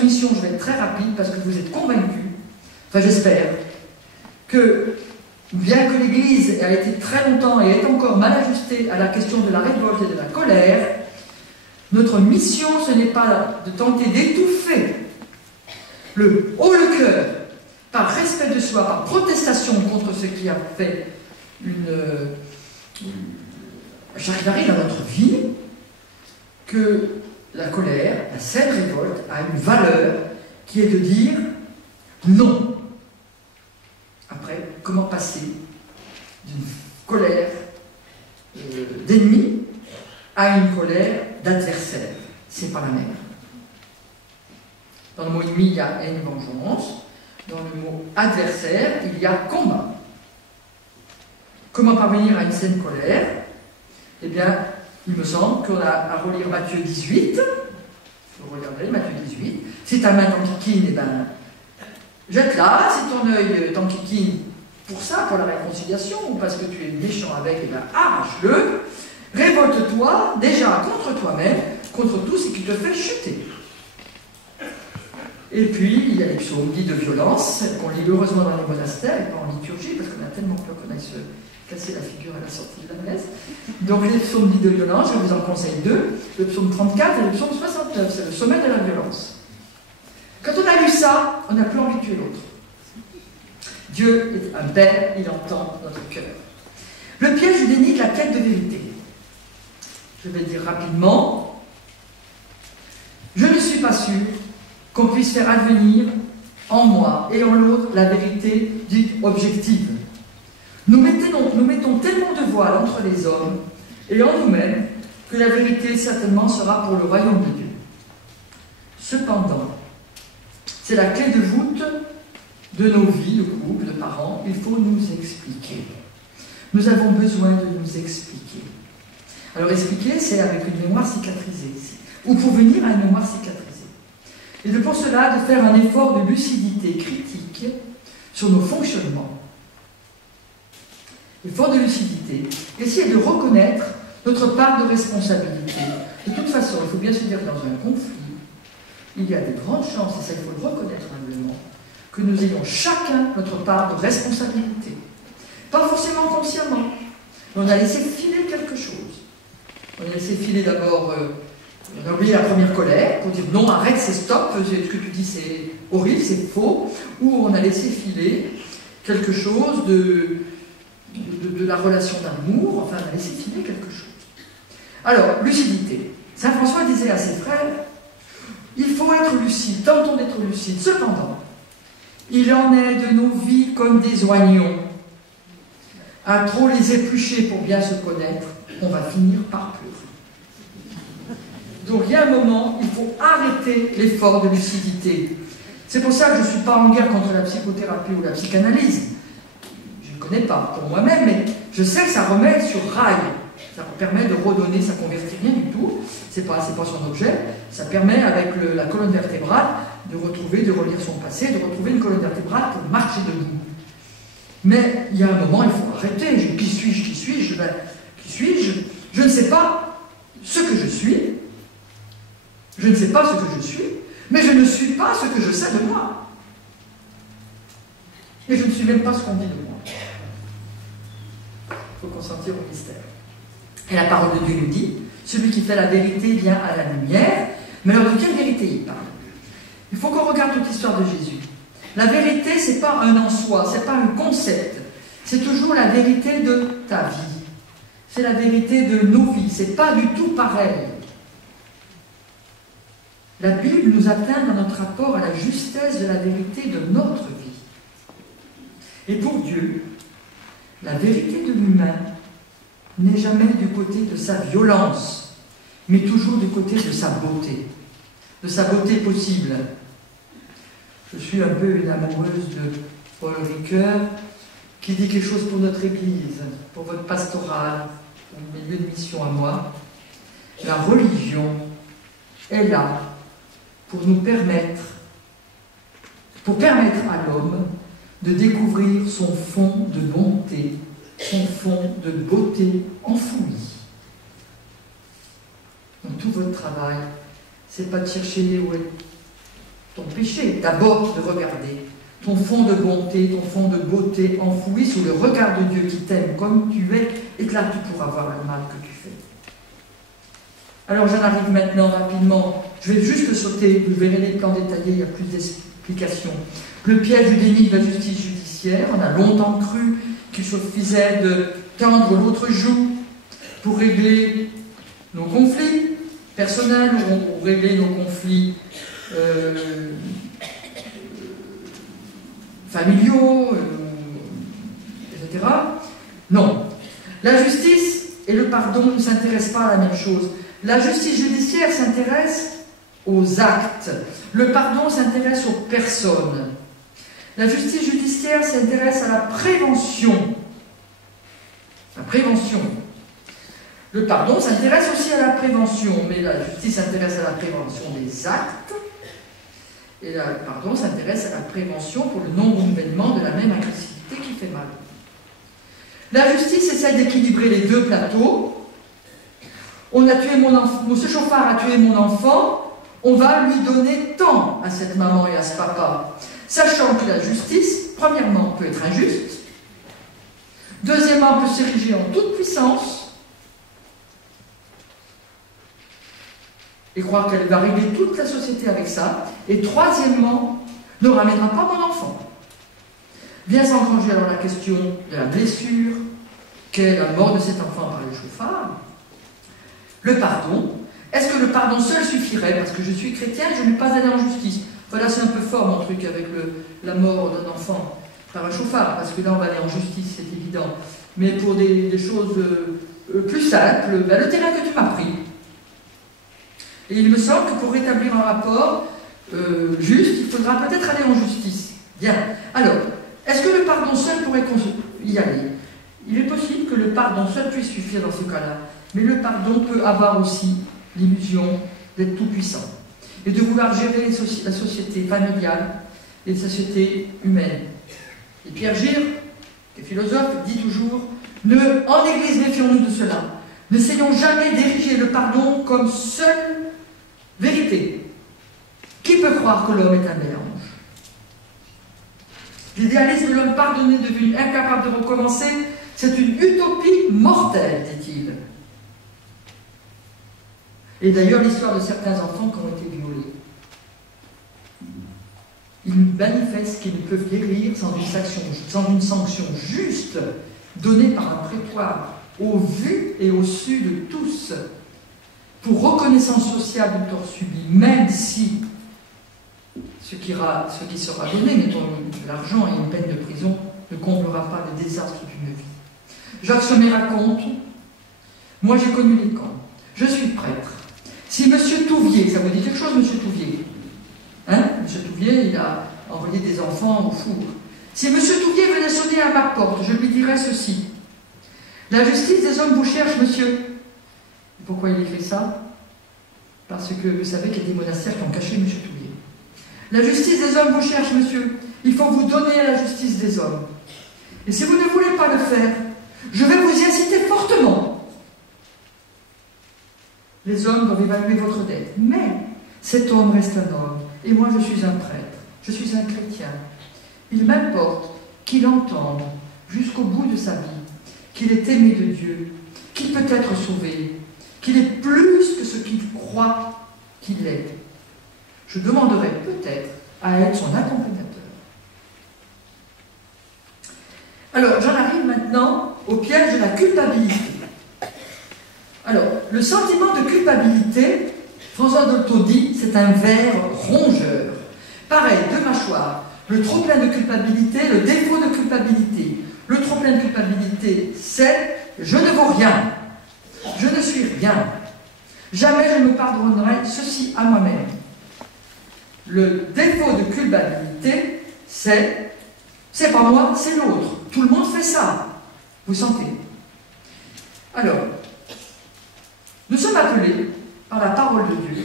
soumission, je vais être très rapide parce que vous êtes convaincus, enfin j'espère, que bien que l'Église a été très longtemps et est encore mal ajustée à la question de la révolte et de la colère, notre mission, ce n'est pas de tenter d'étouffer le haut le cœur par respect de soi, par protestation contre ce qui a fait une charivari dans notre vie, que la colère, la saine révolte, a une valeur qui est de dire non. Après, comment passer d'une colère d'ennemi à une colère d'adversaire? C'est pas la même. Dans le mot ennemi, il y a haine, vengeance. Dans le mot adversaire, il y a combat. Comment parvenir à une saine colère? Eh bien, il me semble qu'on a à relire Matthieu 18. Vous regarderez Matthieu 18. Si ta main t'enquiquine, eh bien, jette-la. Si ton œil t'enquiquine pour ça, pour la réconciliation, ou parce que tu es méchant avec, eh bien, arrache-le. Révolte-toi déjà contre toi-même, contre tout ce qui te fait chuter. Et puis, il y a les psaumes dits de violence, qu'on lit heureusement dans les monastères et pas en liturgie, parce qu'on a tellement peur qu'on aille se casser la figure à la sortie de la messe. Donc, les psaumes dits de violence, je vous en conseille deux, le psaume 34 et le psaume 69, c'est le sommet de la violence. Quand on a lu ça, on n'a plus envie de tuer l'autre. Dieu est un père, il entend notre cœur. Le piège dénigre la quête de vérité. Je vais dire rapidement, je ne suis pas sûr qu'on puisse faire advenir en moi et en l'autre la vérité dite objective. Nous mettons tellement de voiles entre les hommes et en nous-mêmes que la vérité certainement sera pour le royaume de Dieu. Cependant, c'est la clé de voûte de nos vies, de couple, de parents. Il faut nous expliquer. Nous avons besoin de nous expliquer. Alors expliquer, c'est avec une mémoire cicatrisée, ou pour venir à une mémoire cicatrisée. Et de pour cela, de faire un effort de lucidité critique sur nos fonctionnements. Effort de lucidité, essayer de reconnaître notre part de responsabilité. De toute façon, il faut bien se dire que dans un conflit, il y a de grandes chances, et ça il faut le reconnaître humblement, que nous ayons chacun notre part de responsabilité. Pas forcément consciemment, mais on a laissé filer quelque chose. On a laissé filer d'abord, on a oublié la première colère, pour dire non, arrête, c'est stop, ce que tu dis c'est horrible, c'est faux, ou on a laissé filer quelque chose de la relation d'amour, enfin on a laissé filer quelque chose. Alors, lucidité. Saint François disait à ses frères, il faut être lucide, tentons d'être lucide. Cependant, il en est de nos vies comme des oignons. À trop les éplucher pour bien se connaître, on va finir par pleurer. Donc il y a un moment, il faut arrêter l'effort de lucidité. C'est pour ça que je ne suis pas en guerre contre la psychothérapie ou la psychanalyse. Je ne connais pas pour moi-même, mais je sais que ça remet sur rail. Ça permet de redonner, ça ne convertit rien du tout. C'est pas son objet. Ça permet, avec la colonne vertébrale, de retrouver, de relire son passé, de retrouver une colonne vertébrale pour marcher debout. Mais il y a un moment, il faut arrêter. Qui suis-je? Qui suis-je? Qui suis-je? Je ne sais pas ce que je suis. Je ne sais pas ce que je suis. Mais je ne suis pas ce que je sais de moi. Et je ne suis même pas ce qu'on dit de moi. Il faut consentir au mystère. Et la parole de Dieu nous dit, celui qui fait la vérité vient à la lumière. Mais alors de quelle vérité il parle? Il faut qu'on regarde toute l'histoire de Jésus. La vérité, ce n'est pas un en soi, ce n'est pas un concept. C'est toujours la vérité de ta vie. C'est la vérité de nos vies. Ce n'est pas du tout pareil. La Bible nous atteint dans notre rapport à la justesse de la vérité de notre vie. Et pour Dieu, la vérité de l'humain n'est jamais du côté de sa violence, mais toujours du côté de sa beauté possible. Je suis un peu une amoureuse de Paul Ricoeur, qui dit quelque chose pour notre Église, pour votre pastoral, pour mes lieux de mission à moi. La religion est là pour nous permettre à l'homme de découvrir son fond de bonté, son fond de beauté enfoui. Donc tout votre travail, c'est pas de chercher où est ton péché, d'abord de regarder ton fond de bonté, ton fond de beauté enfoui sous le regard de Dieu qui t'aime comme tu es, et que là tu pourras voir le mal que tu fais. Alors j'en arrive maintenant rapidement, je vais juste sauter, vous verrez les plans détaillés, il y a plus d'explications. Le piège du déni de la justice judiciaire, on a longtemps cru qu'il suffisait de tendre l'autre joue pour régler nos conflits personnels ou régler nos conflits familiaux, etc. Non. La justice et le pardon ne s'intéressent pas à la même chose. La justice judiciaire s'intéresse aux actes. Le pardon s'intéresse aux personnes. La justice judiciaire s'intéresse à la prévention. La prévention. Le pardon s'intéresse aussi à la prévention, mais la justice s'intéresse à la prévention des actes. Et le pardon s'intéresse à la prévention pour le non-renouvellement de la même agressivité qui fait mal. La justice essaie d'équilibrer les deux plateaux. On a tué mon enfant, ce chauffard a tué mon enfant, on va lui donner tant à cette maman et à ce papa. Sachant que la justice, premièrement, peut être injuste, deuxièmement, peut s'ériger en toute puissance, et croire qu'elle va régler toute la société avec ça, et troisièmement, ne ramènera pas mon enfant. Vient s'engranger alors la question de la blessure, qu'est la mort de cet enfant par le chauffard. Le pardon. Est-ce que le pardon seul suffirait? Parce que je suis chrétien, je ne vais pas aller en justice. Voilà, c'est un peu fort mon truc avec la mort d'un enfant par un chauffard, parce que là on va aller en justice, c'est évident. Mais pour des choses plus simples, ben, le terrain que tu m'as pris. Et il me semble que pour rétablir un rapport juste, il faudra peut-être aller en justice. Bien. Alors, est-ce que le pardon seul pourrait y aller? Il est possible que le pardon seul puisse suffire dans ce cas-là. Mais le pardon peut avoir aussi l'illusion d'être tout-puissant et de vouloir gérer la société familiale et la société humaine. Et Pierre Gire, qui est philosophe, dit toujours en Église, méfions-nous de cela. N'essayons jamais d'ériger le pardon comme seule vérité. Qui peut croire que l'homme est un mélange? L'idéalisme de l'homme pardonné devenu incapable de recommencer, c'est une utopie mortelle, dit-il. Et d'ailleurs, l'histoire de certains enfants qui ont été violés. Ils manifestent qu'ils ne peuvent guérir sans une sanction juste donnée par un prétoire, au vu et au su de tous, pour reconnaissance sociale du tort subi, même si ce qui sera donné, mettons l'argent et une peine de prison, ne comblera pas le désastre d'une vie. Jacques Sommet raconte, moi j'ai connu les camps, je suis prêtre. Si M. Touvier, ça vous dit quelque chose, M. Touvier? Hein? M. Touvier, il a envoyé des enfants au four. Si M. Touvier venait sonner à ma porte, je lui dirais ceci. La justice des hommes vous cherche, monsieur. Pourquoi il écrit ça? Parce que vous savez qu'il y a des monastères qui ont caché M. Touvier. La justice des hommes vous cherche, monsieur. Il faut vous donner à la justice des hommes. Et si vous ne voulez pas le faire, je vais vous y inciter fortement. Les hommes doivent évaluer votre dette. Mais cet homme reste un homme. Et moi, je suis un prêtre. Je suis un chrétien. Il m'importe qu'il entende jusqu'au bout de sa vie qu'il est aimé de Dieu, qu'il peut être sauvé, qu'il est plus que ce qu'il croit qu'il est. Je demanderai peut-être à être son accompagnateur. Alors, j'en arrive maintenant au piège de la culpabilité. Alors, le sentiment de culpabilité, François Dolto dit, c'est un ver rongeur. Pareil, deux mâchoires. Le trop-plein de culpabilité, le défaut de culpabilité. Le trop-plein de culpabilité, c'est « je ne vaux rien, je ne suis rien, jamais je me pardonnerai ceci à moi-même ». Le défaut de culpabilité, c'est « c'est pas moi, c'est l'autre, tout le monde fait ça ». Vous sentez? Alors, nous sommes appelés par la parole de Dieu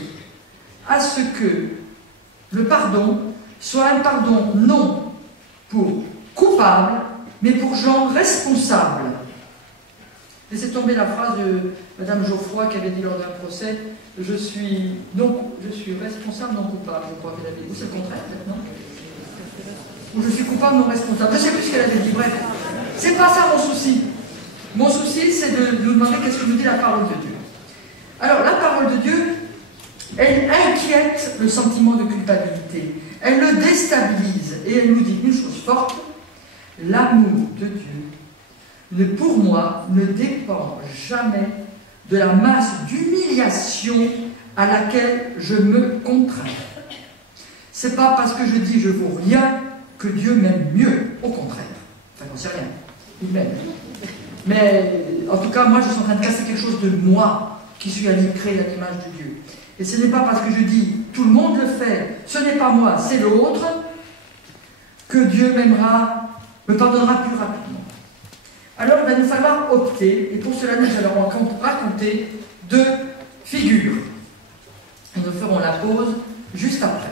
à ce que le pardon soit un pardon non pour coupables, mais pour gens responsables. Laissez tomber la phrase de Madame Geoffroy qui avait dit lors d'un procès « je suis responsable non coupable », je crois qu'elle avait dit. Ou c'est le contraire, peut-être, non? Ou je suis coupable non responsable. Je ne sais plus ce qu'elle avait dit, bref. C'est pas ça mon souci. Mon souci, c'est de nous demander qu'est-ce que nous dit la parole de Dieu. Alors, la parole de Dieu, elle inquiète le sentiment de culpabilité. Elle le déstabilise. Et elle nous dit une chose forte, l'amour de Dieu, pour moi, ne dépend jamais de la masse d'humiliation à laquelle je me contrains. C'est pas parce que je dis je vaux rien que Dieu m'aime mieux. Au contraire. Enfin, j'en sais rien. Il m'aime. Mais, en tout cas, moi, je suis en train de casser quelque chose de moi, qui suis créé à l'image de Dieu. Et ce n'est pas parce que je dis tout le monde le fait, ce n'est pas moi, c'est l'autre, que Dieu m'aimera, me pardonnera plus rapidement. Alors il va nous falloir opter, et pour cela nous allons raconter deux figures. Et nous ferons la pause juste après.